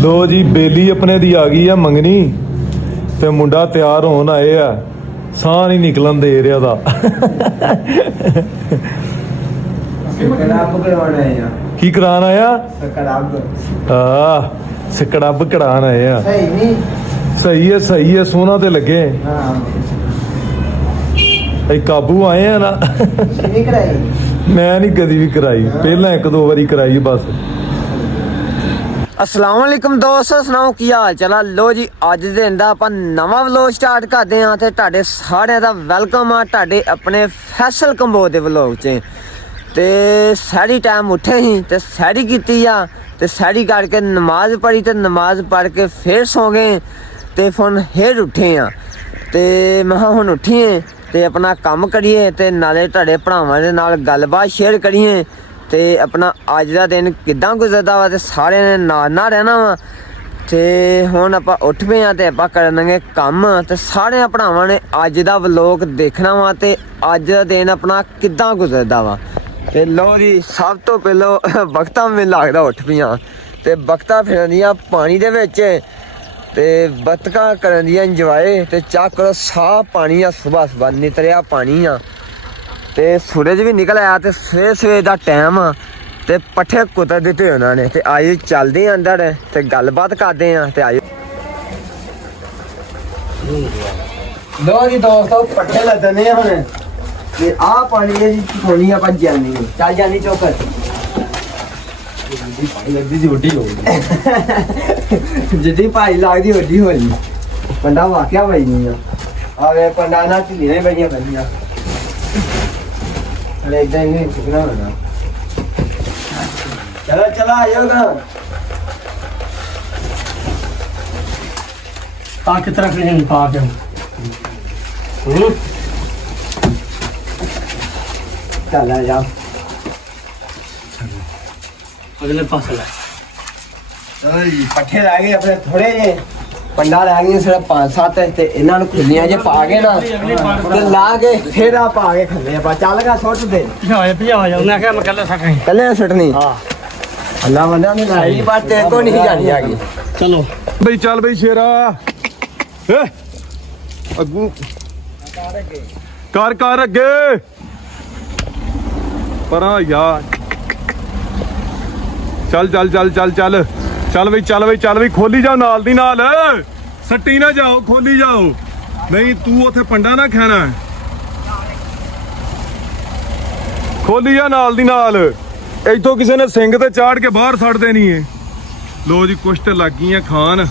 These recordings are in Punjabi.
ਲੋ ਜੀ ਬੇਲੀ ਆਪਣੇ ਦੀ ਆ ਗਈ ਆ ਮੰਗਣੀ ਤੇ ਮੁੰਡਾ ਤਿਆਰ ਹੋਣ ਆਏ ਆ। ਸਾਹ ਨਹੀਂ ਨਿਕਲਣ ਦੇ ਰਿਹਾ ਦਾ। ਕੀ ਕਰਾਉਣ ਆਇਆ? ਸਕੜੱਬ ਕਰਾਉਣ ਆਏ ਆ। ਸਹੀ ਹੈ ਸੋਹਣਾ ਤੇ ਲੱਗੇ। ਅਸੀਂ ਕਾਬੂ ਆਏ ਆ ਨਾ। ਮੈਂ ਨਹੀਂ ਕਦੀ ਵੀ ਕਰਾਈ, ਪਹਿਲਾਂ ਇੱਕ ਦੋ ਵਾਰੀ ਕਰਾਈ ਬਸ। अस्सलाम वालेकुम दोस्तों, सुनाओ की हाल चाल? लो जी अज दे दिन दा आपां नवां व्लॉग स्टार्ट करदे हां ते तुहाडे सारेयां दा वेलकम आ तुहाडे अपने फैसल कंबोज दे व्लॉग च। ते सैरी टाइम उठे ही ते सैरी कीती आ ते सैरी करके नमाज पढ़ी ते नमाज पढ़ के फिर सौ गए ते फिर फिर उठे आ ते मैं हुण उठिए ते अपना काम करिए ते नाले तुहाडे भरावां दे नाल गलबात शेयर करिए ते अपना अज का दिन किदां गुजरदा वा ते सारे ने ना रहना वा। ते हुण आपां उठ पे आ ते आपां करनगे कम ते सारे भरावां ने अज दा व्लॉग देखना वा ते अज दा दिन अपना किदां गुजरदा वा। ते लो जी सब तो पहलो बख्तां में लगदा उठ पियां ते बख्तां फिरदियां पानी दे विच ते बतकां करन दियां इंजॉय ते चैक करो साफ पानी आ, सुबह सुबह नितरिया पानी आ ते सूरज भी निकल आया ते सवेर दा टाइम आ ते पट्ठे कुतर दिते उन्होंने ते आइए चलते हैं अंदर ते गलबात करते हैं ते आइए। लो जी दोस्तों पट्ठे लदने हुण ते आ पानी दी थोनी आ भज जानी चल जानी चौकर जिद्दी भाई लगदी ओडी होली पंडा वाकया भाई नहीं आ वे पंडा ना ढीले बड़ियां बनियां चलो चलो आयो ना पाक तरफ नहीं पाक है चल आ जा अगले पास ले पट्ठे रह गए अपने थोड़े जे पंडा रह गए सिर्फ 5-7 ते इन्हां नु खुलियां जे पा के ना ते ला के फिर आ पा के खंदे आ चल गा सुट दे पिया मैं क्या मैं कल सक कल्ले सुटनी। हां अल्लाह बंदा ने लाई बात तेरे को नहीं जानी आगे। चलो ਬਈ ਚੱਲ ਬਈ ਸ਼ੇਰਾ ਅੱਗੂ ਕਰ ਅੱਗੇ ਪਰਾਂ ਯਾਰ ਚੱਲ ਬਈ ਖੋਲੀ ਜਾਓ ਨਾਲ ਦੀ ਨਾਲ ਸੱਟੀ ਨਾ ਜਾਓ ਖੋਲੀ ਜਾਓ ਨਹੀਂ ਤੂੰ ਉੱਥੇ ਪੰਡਾ ਨਾ ਖਾਣਾ ਖੋਲੀ ਜਾ ਨਾਲ ਦੀ ਨਾਲ ਇੱਥੋਂ ਕਿਸੇ ਨੇ ਸਿੰਘ ਤੇ ਚਾੜ ਕੇ ਬਾਹਰ ਛੱਡ ਦੇਣੀ ਏ। ਲੋ ਜੀ ਕੁਛ ਤੇ ਲੱਗ ਗਈਆਂ ਖਾਨ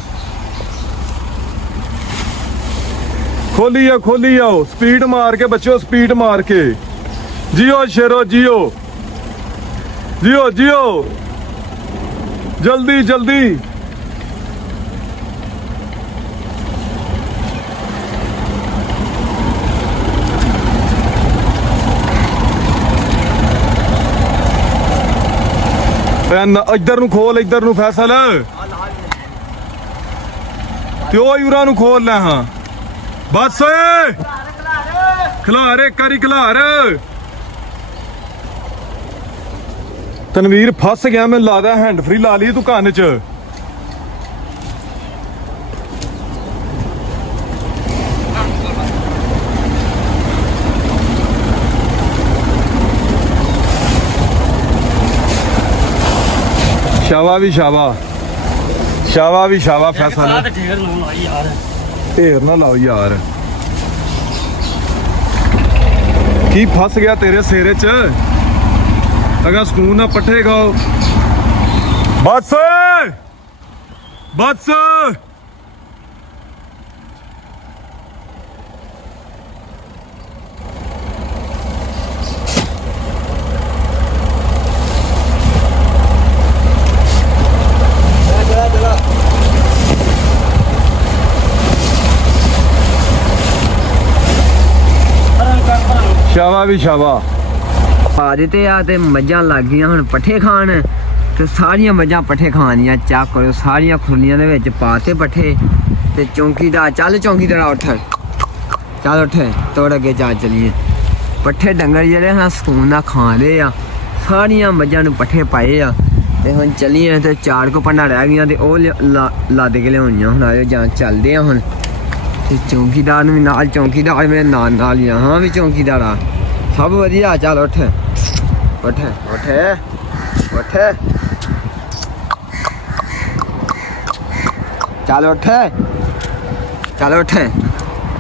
ਖੋਲੀ ਜਾਓ ਸਪੀਡ ਮਾਰ ਕੇ ਬੱਚਿਓ ਸਪੀਡ ਮਾਰ ਕੇ ਜਿਓ ਸ਼ੇਰੋ ਜਿਓ ਜਲਦੀ ਇੱਧਰ ਨੂੰ ਖੋਲ ਇੱਧਰ ਨੂੰ ਫੈਸਲ ਤੇ ਉਹ ਯੂਰਾ ਨੂੰ ਖੋਲ ਲੈ। ਹਾਂ ਬਸ ਓਏ ਖਿਲਾਰ ਇੱਕ ਵਾਰੀ ਖਿਲਾਰ। ਤਨਵੀਰ ਫਸ ਗਿਆ ਮੈਨੂੰ ਲੱਗਦਾ ਹੈਂਡ ਫ੍ਰੀ ਲਾ ਲਈ ਤੂੰ ਕੰਨ ਚ। ਸ਼ਾਵਾ ਵੀ ਸ਼ਾਵਾ ਫੈਸਲ ਢੇਰ ਨਾ ਲਾਓ ਯਾਰ ਕੀ ਫਸ ਗਿਆ ਤੇਰੇ ਸਿਰੇ ਚ। ਅਗਾ ਸਕੂਨ ਨਾਲ ਪੱਠੇ ਖਾਓ ਬਸ ਸ਼ਾਵਾ ਵੀ ਸ਼ਾਵਾ ਪਾ ਦਿੱਤੇ ਆ ਤੇ ਮੱਝਾਂ ਲੱਗ ਗਈਆਂ ਹੁਣ ਪੱਠੇ ਖਾਣ ਤੇ ਸਾਰੀਆਂ ਮੱਝਾਂ ਪੱਠੇ ਖਾਣੀਆਂ ਚੱਕ ਕਰੋ ਸਾਰੀਆਂ ਖੁਰਲੀਆਂ ਦੇ ਵਿੱਚ ਪਾਤੇ ਪੱਠੇ ਤੇ ਚੌਂਕੀਦਾਰ ਚੱਲ ਚੌਂਕੀਦਾਰ ਉੱਠ ਚੱਲ ਉੱਠ ਤੋੜ ਅੱਗੇ ਜਾ ਚਲੀਏ। ਪੱਠੇ ਡੰਗਰ ਜਿਹੜੇ ਹਾਂ ਸਕੂਨ ਨਾਲ ਖਾਂਦੇ ਆ ਸਾਰੀਆਂ ਮੱਝਾਂ ਨੂੰ ਪੱਠੇ ਪਾਏ ਆ ਤੇ ਹੁਣ ਚੱਲੀਏ ਤੇ 4 ਕੋ ਪੰਡਾ ਰਹਿ ਗਈਆਂ ਤੇ ਉਹ ਲੱਦ ਕੇ ਲਿਆਉਣੀਆਂ ਹੁਣ ਆਇਓ ਜਾਂ ਚੱਲਦੇ ਆ ਹੁਣ ਤੇ ਚੌਂਕੀਦਾਰ ਨੂੰ ਵੀ ਨਾਲ ਚੌਂਕੀਦਾਰ ਮੇਰੇ ਨਾਲ ਹੀ ਆ ਹਾਂ ਵੀ ਚੌਂਕੀਦਾਰ ਆ ਸਭ ਵਧੀਆ ਚੱਲ ਉੱਠ ਉੱਠ ਉੱਠ ਉੱਠ ਚੱਲ ਉੱਠ ਚੱਲ ਉੱਠ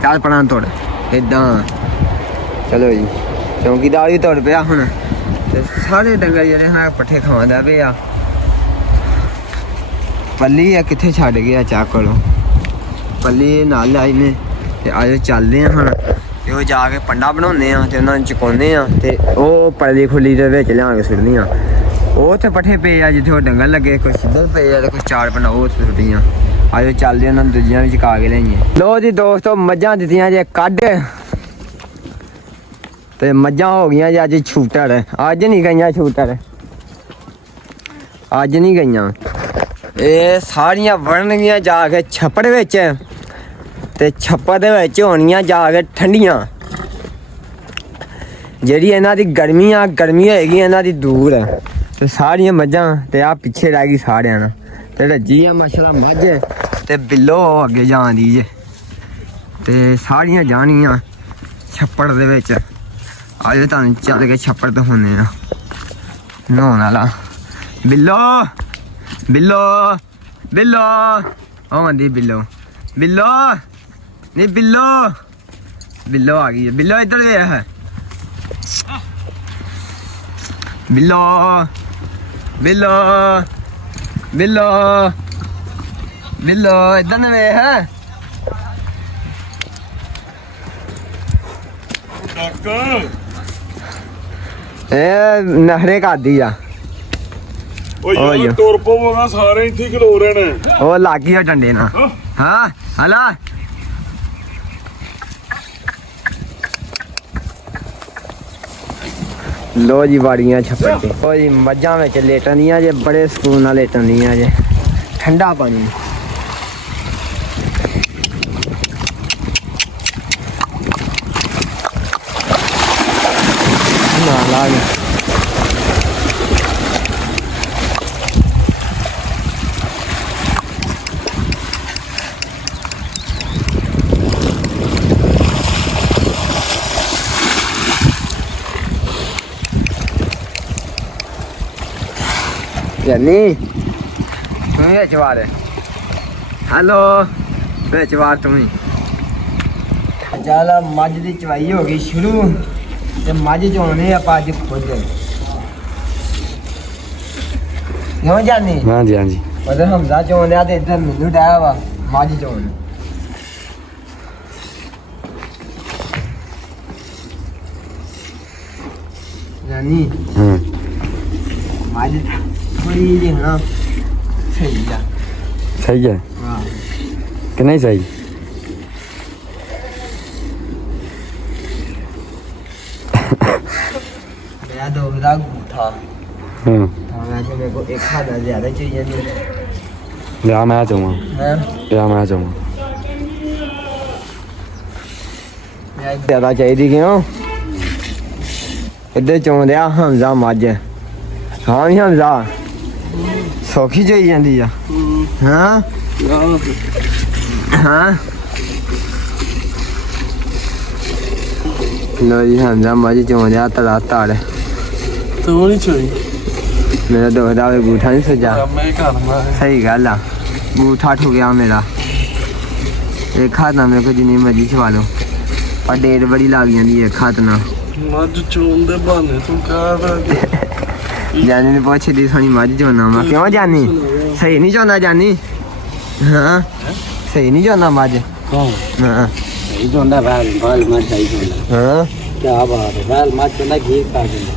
ਚੱਲ ਪਰਾਂ ਤੋੜ ਏਦਾਂ ਚਲੋ ਜੀ ਚੌਂਕੀਦਾਰ ਵੀ ਤੋੜ ਪਿਆ ਹੁਣ ਤੇ ਸਾਰੇ ਡੰਗਰ ਜਿਹੜੇ ਹਨ ਪੱਠੇ ਖਵਾਉਂਦਾ ਪਿਆ ਪੱਲੀ ਆ ਕਿੱਥੇ ਛੱਡ ਗਿਆ ਚਾਹ ਕੋਲੋਂ ਪੱਲੀ ਨਾਲ ਆਈ ਨੇ ਤੇ ਆਜੋ ਚੱਲਦੇ ਆ ਹੁਣ ਤੇ ਉਹ ਜਾ ਕੇ ਪੰਡਾ ਬਣਾਉਂਦੇ ਆ ਤੇ ਉਹਨਾਂ ਨੂੰ ਚੁਕਾਉਂਦੇ ਆ ਤੇ ਉਹ ਪੱਲੀ ਖੁੱਲੀ ਦੇ ਵਿੱਚ ਲਿਆ ਕੇ ਸੁੱਟਦੀਆਂ ਉਹ ਤੇ ਪੱਠੇ ਪਏ ਆ ਜਿੱਥੇ ਉਹ ਡੰਗਰ ਲੱਗੇ ਕੁਛ ਸਿੱਧਰ ਪਏ ਆ ਤੇ ਕੁਛ ਚਾਰ ਪੰਡਾ ਉਹ ਸੁੱਟਦੀਆਂ ਆਜੋ ਚੱਲਦੇ ਉਹਨਾਂ ਨੂੰ ਦੂਜੀਆਂ ਵੀ ਚੁਕਾ ਕੇ ਲਿਆਈਏ ਲੋ ਜੀ ਦੋਸਤੋ ਮੱਝਾਂ ਦਿੱਤੀਆਂ ਜੇ ਕੱਢ ਤੇ ਮੱਝਾਂ ਹੋ ਗਈਆਂ ਜੀ ਅੱਜ ਛੂਟਰ ਅੱਜ ਨਹੀਂ ਗਈਆਂ ਛੂਟਰ ਅੱਜ ਨਹੀਂ ਗਈਆਂ ਇਹ ਸਾਰੀਆਂ ਵੜਨਗੀਆਂ ਜਾ ਕੇ ਛੱਪੜ ਵਿੱਚ ਤੇ ਛੱਪੜ ਦੇ ਵਿੱਚ ਹੋਣੀਆਂ ਜਾ ਕੇ ਠੰਡੀਆਂ ਜਿਹੜੀ ਇਹਨਾਂ ਦੀ ਗਰਮੀ ਹੋਏਗੀ ਇਹਨਾਂ ਦੀ ਦੂਰ ਤੇ ਸਾਰੀਆਂ ਮੱਝਾਂ ਤੇ ਆ ਪਿੱਛੇ ਰਹਿ ਗਈ ਸਾਰਿਆਂ ਨਾਲ ਤੇ ਰੱਜੀ ਆ ਮਾਸ਼ਾਅੱਲਾ ਮੱਝ ਤੇ ਬਿੱਲੋ ਅੱਗੇ ਜਾਂਦੀ ਜੇ ਤੇ ਸਾਰੀਆਂ ਜਾਣੀਆਂ ਛੱਪੜ ਦੇ ਵਿੱਚ ਆਜੋ ਤੁਹਾਨੂੰ ਚੱਲ ਕੇ ਛੱਪੜ ਤੋਂ ਹੁੰਦੇ ਆ ਨਹਾਉਣ ਵਾਲਾ ਬਿੱਲੋ ਬਿੱਲੋ ਬਿੱਲੋ ਆਉਂਦੀ ਬਿੱਲੋ ਬਿੱਲੋ ਨਹੀਂ ਬਿੱਲੋ ਬਿੱਲੋ ਆ ਗਈ ਬਿੱਲੋ ਇੱਧਰ ਵੇਖ ਬਿੱਲੋ ਬਿੱਲੋ ਬਿੱਲੋ ਬਿੱਲੋ ਇੱਧਰ ਨੂੰ ਵੇਖ ਇਹ ਨਖਰੇ ਕਰਦੀ ਆ ਓ ਯਾਰ ਟੁਰ ਪਵਾਂਗਾ ਸਾਰੇ ਇੱਥੇ ਖਲੋ ਰਹੇ ਨੇ ਉਹ ਲੱਗੀ ਆ ਡੰਡੇ ਨਾਲ ਹਾਂ ਹਲਾ ਲੋ ਜੀ ਵਾੜੀਆਂ ਛੱਪੜ ਤੇ ਓ ਜੀ ਮੱਝਾਂ ਵਿੱਚ ਲੇਟਣ ਦੀਆਂ ਜੇ ਬੜੇ ਸਕੂਨ ਨਾਲ ਲੇਟਣ ਦੀਆਂ ਜੇ ਠੰਡਾ ਪਾਣੀ ਨਾ ਲਾਗ ਜਾਨੀ ਤੂੰ ਵਿੱਚ ਵਾਰ ਹੈਲੋ ਵਿੱਚ ਵਾਰ ਤੂੰ ਚੱਲ ਮੱਝ ਦੀ ਚਵਾਈ ਹੋ ਗਈ ਸ਼ੁਰੂ ਤੇ ਮੱਝ ਚੋਣੇ ਆਪਾਂ ਅੱਜ ਖੁਦ ਕਿਉਂ ਜਾਨੀ ਹਾਂਜੀ ਹਾਂਜੀ ਉਧਰ ਹਮਜ਼ਾ ਚੋਣਿਆ ਤੇ ਇੱਧਰ ਮੈਨੂੰ ਡਾਇਆ ਵਾ ਮੱਝ ਚੋਣ ਜਾਨੀ ਮੱਝ ਥੋੜੀ ਜਿਹੀ ਨਾ ਸਹੀ ਆ ਸਹੀ ਹੈ ਹਾਂ ਕਿ ਨਹੀਂ ਸਹੀ ਮੇਰਾ ਦੋਸਤ ਦਾ ਗੂਠਾ ਹਾਂ ਮੈਂ ਕਿ ਮੇਰੇ ਕੋ ਇੱਕ ਹੱਥ ਨਾਲ ਜ਼ਿਆਦਾ ਚਾਹੀਏ ਨਹੀਂ ਲਿਆ ਮੈਂ ਚਾਹਾਂ ਹੈ ਲਿਆ ਮੈਂ ਚਾਹਾਂ ਜ਼ਿਆਦਾ ਚਾਹੀਦੀ ਕਿਉਂ ਇੱਧਰ ਚੋਂਦੇ ਆ ਹਮਜ਼ਾ ਮੱਝ ਹਾਂ ਵੀ ਹਮਜ਼ਾ ਸੌਖੀ ਚਾਹੀ ਜਾਂਦੀ ਆ ਹਾਂ ਹਾਂ ਲੋ ਜੀ ਹਮਜ਼ਾ ਮੱਝ ਚੋਂਦੇ ਆ ਤੜਾ ਤੜ ਤੂੰ ਨਹੀਂ ਚੋਈ ਮੇਰਾ ਦੋਸਤ ਆਵੇ ਬੂਠਾ ਨਹੀਂ ਸੱਜਾ ਮੈਂ ਕਰਨਾ ਸਹੀ ਗੱਲ ਆ ਬੂਠਾ ਠੁ ਗਿਆ ਮੇਰਾ ਇੱਕ ਹੱਥ ਨਾਲ ਮੇਰੇ ਕੋਲ ਜਿੰਨੀ ਮਰਜ਼ੀ ਚਵਾ ਲਓ ਪਰ ਡੇਰ ਬੜੀ ਲੱਗ ਜਾਂਦੀ ਹੈ ਇੱਕ ਹੱਥ ਨਾਲ ਮੱਝ ਚੋਣ ਦੇ ਬਹਾਨੇ ਤੂੰ ਕਹਦਾ ਜਾਨੀ ਨੇ ਬਹੁਤ ਛੇਤੀ ਸੋਹਣੀ ਮੱਝ ਚੋਣਾ ਵਾ ਕਿਉਂ ਜਾਨੀ ਸਹੀ ਨਹੀਂ ਚੋਂਦਾ ਜਾਨੀ ਹਾਂ ਸਹੀ ਨਹੀਂ ਚੋਂਦਾ ਮੱਝ ਹਾਂ ਸਹੀ ਚੋਂਦਾ ਬਾਲ ਮੱਝ ਸਹੀ ਚੋਂਦਾ ਹਾਂ ਕੀ ਬਾਤ ਹੈ ਬਾਲ ਮੱਝ ਚੋਂਦਾ ਕੀ ਕਰ ਦਿੰਦਾ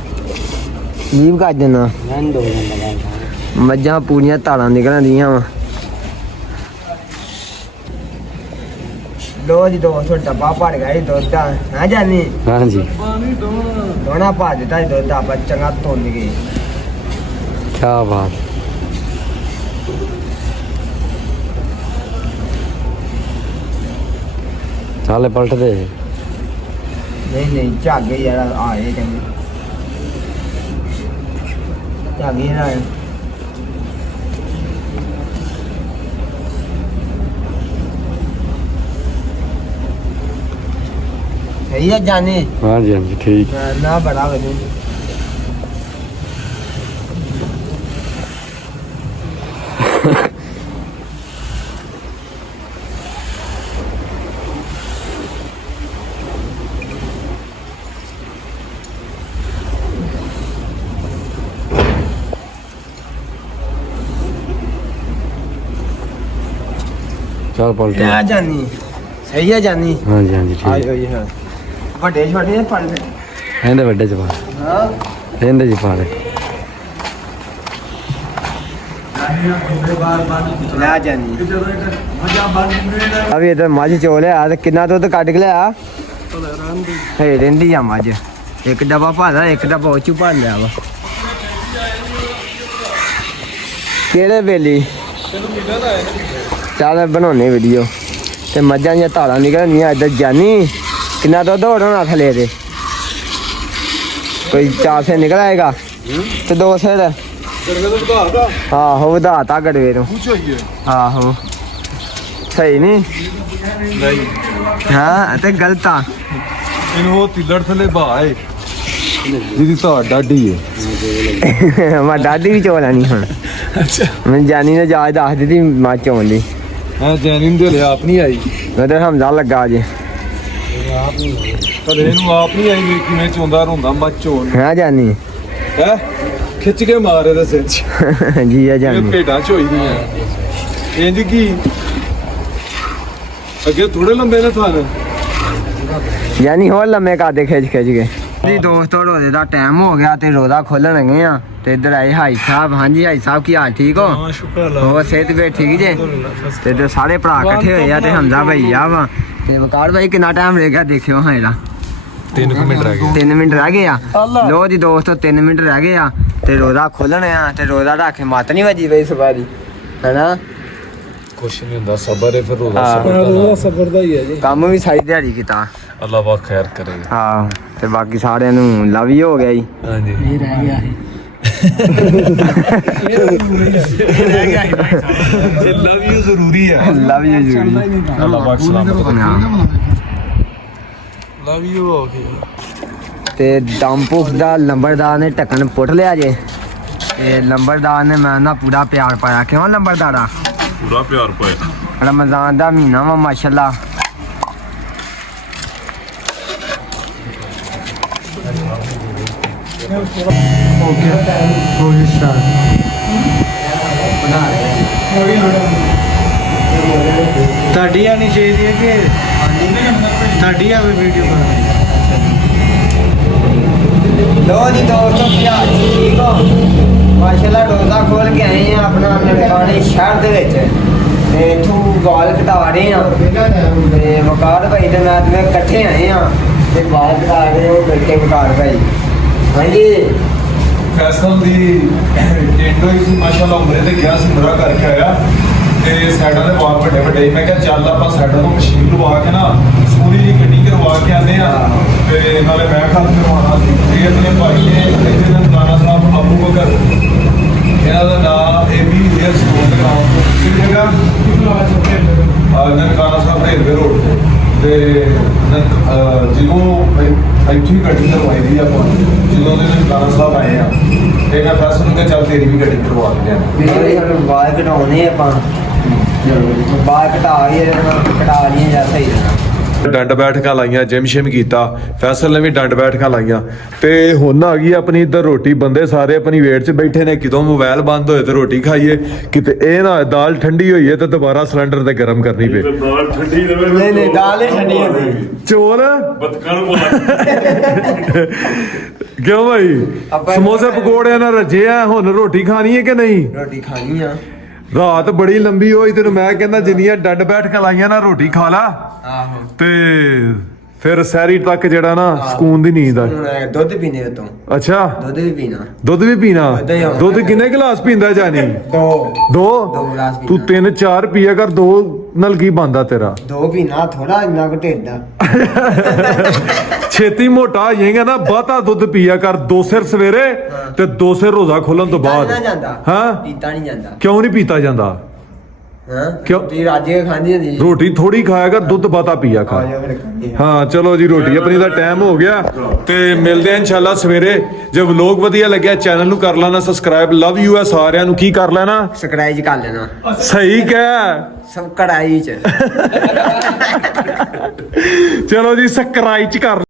ਜੀਵ ਕੱਢ ਦੇਣਾ ਨੰਦ ਹੋ ਜਾਂਦਾ ਮੱਝਾਂ ਪੂਰੀਆਂ ਤਾਲਾਂ ਨਿਕਲਦੀਆਂ ਵਾ ਲੋ ਜੀ ਦੋਸਤੋ ਡੱਬਾ ਭਰ ਗਿਆ ਦੁੱਧ ਦਾ ਹਾਂ ਜਾਨੀ ਹਾਂਜੀ ਦੋਣਾ ਪਾ ਦਿੱਤਾ ਦੁੱਧ ਆਪਾਂ ਚੰਗਾ ਧੁੰਨ ਗਏ ਕੀ ਬਾਤ ਚਾਲੇ ਪਲਟ ਦੇ ਨਹੀਂ ਝਾਗੇ ਯਾਰ ਆਏ ਚੰਗੇ ਝਾਗੇ ਨਾ ਸਹੀ ਹੈ ਜਾਨੀ हाँ जी हाँ जी ठीक ਨਾ ਬੜਾ ਵਧੀਆ चल पलटे ਆ ਜਾਨੀ ਸਹੀ ਹੈ ਜਾਨੀ हाँ जी हाँ जी ਆਈ ठीक ਹੋਈ ਹੈ ਵੱਡੇ ਛੋਟੇ ਨੇ ਪੜ ਇਹਦੇ ਵੱਡੇ ਚ ਪਾ ਹਾਂ ਇਹਦੇ ਚ ਪਾ ਦੇ ਲੈ ਜਾਨੀ ਅਭੀ ਇਧਰ ਮੱਝ ਚੋਲ ਆ ਤੇ ਕਿੰਨਾ ਦੁੱਧ ਕੱਢ ਕੇ ਲਿਆ ਹੈ ਰਹਿੰਦੀ ਆ ਮੱਝ ਇੱਕ ਡੱਬਾ ਭਾਦਾ ਇੱਕ ਡੱਬਾ ਉਹ ਚੂ ਭਰ ਲਿਆ ਵਾ ਕਿਹੜੇ ਵੇਲੀ ਚੱਲ ਬਣਾਉਣੇ ਵੀਡੀਓ ਤੇ ਮੱਝਾਂ ਦੀਆਂ ਧਾਰਾਂ ਨਿਕਲਣੀਆਂ ਇੱਧਰ ਜਾਨੀ ਕਿੰਨਾ ਦੁੱਧ ਹੋਣਾ ਥਲੇ ਦੇ ਕੋਈ 4 ਸੇ ਨਿਕਲ ਆਏਗਾ ਤੇ 2 ਸੇ ਦਾ ਆਹੋ ਵਧਾਤਾ ਗੜਵੇ ਨੂੰ ਆਹੋ ਸਹੀ ਨਹੀਂ ਹਾਂ ਤੇ ਗਲਤ ਆ ਇਹਨੂੰ ਉਹ ਤਿੱਲੜ ਥੱਲੇ ਬਾਏ ਜਿਹਦੀ ਧਾਰ ਡਾਢੀ ਏ ਮੈਂ ਡਾਡੀ ਵੀ ਚੋਲਾ ਨਹੀਂ ਹੁਣ ਅੱਛਾ ਮੈਂ ਜਾਨੀ ਨੇ ਜਾਜ ਦੱਸ ਦਿੱਤੀ ਮੱਝ ਚੋਣ ਦੀ ਹਾਂ ਜੈਨਿਨ ਦੇ ਲਿਆ ਆਪ ਨਹੀਂ ਆਈ ਉਧਰ ਹਮਜ਼ਾ ਲੱਗਾ ਜੇ ਪਰ ਇਹਨੂੰ ਆਪ ਨਹੀਂ ਆਈ ਵੀ ਕਿਵੇਂ ਚੋਂਦਾ ਰੋਂਦਾ ਮੱਝ ਚੋਣ ਹਾਂ ਜਾਨੀ ਹੈ ਖਿੱਚ ਕੇ ਮਾਰ ਇਹਦੇ ਸਿਰ 'ਚ ਜੀ ਆ ਇਹ ਜਾਨੀ ਭੇਡਾਂ ਚੋਈ ਦੀਆਂ ਇੰਜ ਕੀ ਅੱਗੇ ਥੋੜੇ ਲੰਬੇ ਨੇ ਥਾਨ ਯਾਨੀ ਹੋਰ ਲੰਮੇ ਕਾਦੇ ਖਿੱਚ ਕੇ ਜੀ ਦੋਸਤੋ ਰੋਜ਼ੇ ਦਾ ਟਾਈਮ ਹੋ ਗਿਆ ਤੇ ਰੋਜ਼ਾ ਖੋਲਣ ਲੱਗੇ ਆ ਤੇ ਇੱਧਰ ਆਏ ਹਾਈ ਸਾਹਿਬ ਹਾਂਜੀ ਹਾਈ ਸਾਹਿਬ ਕੀ ਹਾਲ ਠੀਕ ਹੋ ਹਾਂ ਸ਼ੁਕਰ ਅੱਲਾ ਹੋਰ ਸਿਹਤ ਵੀ ਠੀਕ ਜੇ ਤੇ ਇੱਧਰ ਸਾਰੇ ਭਰਾ ਇਕੱਠੇ ਹੋਏ ਆ ਤੇ ਹਮਜ਼ਾ ਭਾਈ ਆ ਵਾ ਤੇ ਵਕਾਰ ਭਾਈ ਕਿੰਨਾ ਟਾਈਮ ਰਹਿ ਗਿਆ ਦੇਖਿਓ ਹਾਂ ਇਹਦਾ 3 ਮਿੰਟ ਰਹਿ 3 ਮਿੰਟ ਰਹਿ ਗਏ ਆ ਲੋ ਜੀ ਦੋਸਤੋ 3 ਮਿੰਟ ਰਹਿ ਗਏ ਆ ਤੇ ਰੋਜ਼ਾ ਖੋਲਣ ਆ ਤੇ ਰੋਜ਼ਾ ਰੱਖ ਕੇ ਮੱਤ ਨਹੀਂ ਵੱਜੀ ਬਈ ਸਵਾਰੀ ਹੈਨਾ ਕੁਛ ਨਹੀਂ ਹੁੰਦਾ ਸਬਰ ਹੈ ਫਿਰ ਰੋਜ਼ਾ ਹਾਂ। ਅੱਲਾ ਸਬਰ ਦਾ ਹੀ ਹੈ ਜੀ ਕੰਮ ਵੀ ਸਾਰੀ ਦਿਹਾੜੀ ਕੀਤਾ ਅੱਲਾਹ ਬਹੁਤ ਖੈਰ ਕਰੇਗਾ ਹਾਂ ਤੇ ਬਾਕੀ ਸਾਰਿਆਂ ਨੂੰ ਲਵ ਹੀ ਹੋ ਗਿਆ ਜੀ ਹਾਂਜੀ ਇਹ ਰਹਿ ਗਿਆ ਹੈ ਲਵ ਯੂ ਜ਼ਰੂਰੀ ਹੈ ਲਵ ਯੂ ਜੀ ਅੱਲਾਹ ਪਾਕ ਸਲਾਮਤ ਲਵ ਯੂ ਹੋ ਗਿਆ ਤੇ ਦਮਪੁਖ ਦਾ ਲੰਬੜਦਾਰ ਨੇ ਢੱਕਣ ਪੁੱਟ ਲਿਆ ਜੇ ਤੇ ਲੰਬੜਦਾਰ ਨੇ ਮੈਂ ਨਾ ਪੂਰਾ ਪਿਆਰ ਪਾਇਆ ਕਿਉਂ ਲੰਬੜਦਾਰਾ ਪੂਰਾ ਪਿਆਰ ਪਾਇਆ ਰਮਜ਼ਾਨ ਦਾ ਮਹੀਨਾ ਵਾ ਮਾਸ਼ਾਅੱਲਾ ਤੁਹਾਡੀ ਆਣੀ ਚਾਹੀਦੀ ਹੈ ਕਿ ਤੁਹਾਡੀ ਆਵੇ ਵੀਡੀਓ ਬਣਾਉਣੀ ਲੋ ਜੀ ਦੋਸਤੋ ਕੀ ਹਾਲ ਜੀ ਠੀਕ ਹੋ ਮਾਸ਼ਾਅੱਲਾ ਰੋਜ਼ਾ ਖੋਲ ਕੇ ਆਏ ਆ ਆਪਣਾ ਨਨਕਾਣੇ ਸ਼ਹਿਰ ਦੇ ਵਿੱਚ ਤੇ ਇੱਥੋਂ ਵਾਲ ਕਟਾ ਰਹੇ ਆ ਤੇ ਵਕਾਰ ਭਾਈ ਦੇ ਨਾਲ ਮੈਂ ਇਕੱਠੇ ਆਏ ਆ ਤੇ ਵਾਲ ਕਟਾ ਰਹੇ ਹੋ ਬੈਠੇ ਵਕਾਰ ਭਾਈ ਹਾਂਜੀ ਫੈਸਲ ਦੀ ਟੈਂਡੋ ਹੀ ਸੀ ਮਾਸ਼ਾਅੱਲਾ ਉਮਰੇ ਤੇ ਗਿਆ ਸੀ ਉਮਰਾ ਕਰਕੇ ਆਇਆ ਤੇ ਸਾਈਡਾਂ ਦੇ ਵਾਲ ਵੱਡੇ ਵੱਡੇ ਮੈਂ ਕਿਹਾ ਚੱਲ ਆਪਾਂ ਸਾਈਡਾਂ ਤੋਂ ਮਸ਼ੀਨ ਲਵਾ ਕੇ ਨਾ ਸੋਹਣੀ ਜਿਹੀ ਕਟਿੰਗ ਕਰਵਾ ਕੇ ਆਉਂਦੇ ਆ ਤੇ ਨਾਲੇ ਮੈਂ ਖਤ ਕਰਵਾਉਣਾ ਸੀ ਤੇ ਆਪਣੇ ਭਾਈ ਨੇ ਇਹਦੇ ਨਾਲ ਨਾਨਾ ਸਾਹਿਬ ਅਬੂ ਬਕਰ ਇਹਨਾਂ ਦਾ ਨਾਮ AB ਰੀਅਲ ਸਟੋਰ ਦੇ ਨਾਮ ਤੋਂ ਕਿਹੜੀ ਜਗ੍ਹਾ ਨਨਕਾਣਾ ਸਾਹਿਬ ਰੇਲਵੇ ਰੋਡ ਤੇ ਜਦੋਂ ਇੱਥੇ ਕਟਿੰਗ ਕਰਵਾਈ ਦੀ ਆਪਾਂ ਜਦੋਂ ਦੇ ਨਨਕਾਣਾ ਸਾਹਿਬ ਆਏ ਆ ਤੇ ਮੈਂ ਫੈਸਲ ਨੂੰ ਕਿਹਾ ਚੱਲ ਤੇਰੀ ਵੀ ਕਟਿੰਗ ਕਰਵਾ ਦਿੰਦੇ ਆ ਵੀਰੇ ਸਾਨੂੰ ਵਾਲ ਕਟਾਉਣੇ ਆਪਾਂ ਵਾਲ ਕਟਾ ਕੇ ਕਟਾ ਲਈਏ ਜਾਂ ਸਹੀ ਰਹਿਣਾ ਡੰਡ ਬੈਠਕਾਂ ਲਾਈਆਂ ਜਿਮ ਸ਼ਿਮ ਕੀਤਾ ਫੈਸਲ ਨੇ ਵੀ ਡੰਡ ਬੈਠਕਾਂ ਲਾਈਆਂ ਤੇ ਹੁਣ ਆ ਗਈ ਆਪਣੀ ਇੱਧਰ ਰੋਟੀ ਬੰਦੇ ਸਾਰੇ ਆਪਣੀ ਵੇਟ 'ਚ ਬੈਠੇ ਨੇ ਕਿਦੋਂ ਮੋਬਾਈਲ ਬੰਦ ਹੋਏ ਤੇ ਰੋਟੀ ਖਾਈਏ ਕਿਤੇ ਇਹ ਨਾ ਦਾਲ ਠੰਡੀ ਹੋਈ ਹੈ ਤੇ ਦੁਬਾਰਾ ਸਿਲੰਡਰ ਤੇ ਗਰਮ ਕਰਨੀ ਪਏ ਦਾਲ ਠੰਡੀ ਰਵੇ ਨਹੀਂ ਦਾਲ ਹੀ ਠੰਡੀ ਹੁੰਦੀ ਚੋਲ ਬਤਕਣ ਬੋਲਾ ਕਿਉਂ ਭਾਈ ਸਮੋਸੇ ਪਕੌੜੇ ਨਾਲ ਰੱਜੇ ਆ ਹੁਣ ਰੋਟੀ ਖਾਣੀ ਹੈ ਕਿ ਨਹੀਂ ਰੋਟੀ ਖਾਣੀ ਆ ਰਾਤ ਬੜੀ ਲੰਬੀ ਹੋਈ ਤੈਨੂੰ ਮੈਂ ਕਹਿੰਦਾ ਜਿੰਨੀਆਂ ਡੰਡ ਬੈਠਕਾਂ ਲਾਈਆਂ ਨਾ ਰੋਟੀ ਖਾ ਲਾ ਆਹੋ ਤੇ ਫਿਰ ਸੈਰੀ ਤੱਕ ਜਿਹੜਾ ਨਾ ਸਕੂਨ ਦੀ ਨੀਂਦ ਆ ਹੁਣ ਦੁੱਧ ਪੀਣੇ ਤੋਂ ਅੱਛਾ ਦੁੱਧ ਵੀ ਪੀਣਾ ਦੁੱਧ ਵੀ ਪੀਣਾ ਦੁੱਧ ਹੀ ਆਉਣਾ। ਦੁੱਧ ਕਿੰਨੇ ਗਲਾਸ ਪੀਂਦਾ ਜਾਨੀ ਦੋ ਦੋ ਗਲਾਸ ਤੂੰ 3-4 ਪੀਆ ਕਰ ਦੋ ਨਾਲ ਕੀ ਬੰਦਾ ਤੇਰਾ ਦੋ ਪੀਣਾ ਥੋੜਾ ਇੰਨਾ ਕੁ ਢਿੱਡ ਆ ਛੇਤੀ ਮੋਟਾ ਜਾਏਗਾ ਨਾ ਬਾਤਾ ਦੁੱਧ ਪੀਆ ਕਰ 2 ਸਿਰ ਸਵੇਰੇ ਤੇ 2 ਸਿਰ ਰੋਜ਼ਾ ਖੋਲਣ ਤੋਂ ਬਾਅਦ ਪੀਤਾ ਨੀ ਨਾ ਜਾਂਦਾ ਹਾਂ ਪੀਤਾ ਨਹੀਂ ਜਾਂਦਾ ਕਿਉਂ ਨਹੀਂ ਪੀਤਾ ਜਾਂਦਾ ਹਾਂ ਕਿਉਂ? ਰੋਟੀ ਰੱਜ ਕੇ ਖਾਂਦੀ ਹੁੰਦੀ ਜੀ। ਰੋਟੀ ਥੋੜੀ ਖਾਇਆ ਕਰ, ਦੁੱਧ ਬਾਤਾ ਪੀਆ ਕਰ। ਆ ਜਾਓ ਫਿਰ ਖਾਂਦੇ ਆ। ਹਾਂ ਚਲੋ ਜੀ, ਰੋਟੀ ਆਪਣੀ ਦਾ ਟਾਈਮ ਹੋ ਗਿਆ ਤੇ ਮਿਲਦੇ ਆ ਇਨਸ਼ਾਅੱਲਾ ਸਵੇਰੇ। ਜੇ ਵਲੋਗ ਵਧੀਆ ਲੱਗਿਆ ਚੈਨਲ ਨੂੰ ਕਰ ਲੈਣਾ ਸਬਸਕ੍ਰਾਈਬ। ਲਵ ਯੂ ਆ ਸਾਰਿਆਂ ਨੂੰ। ਕੀ ਕਰ ਲੈਣਾ? ਸਕਰਾਈਜ ਕਰ ਲੈਣਾ। ਸਹੀ ਕਹਿ। ਸਭ ਕੜਾਈ ਚ ਚਲੋ ਜੀ, ਸਬਸਕ੍ਰਾਈਬ ਕਰ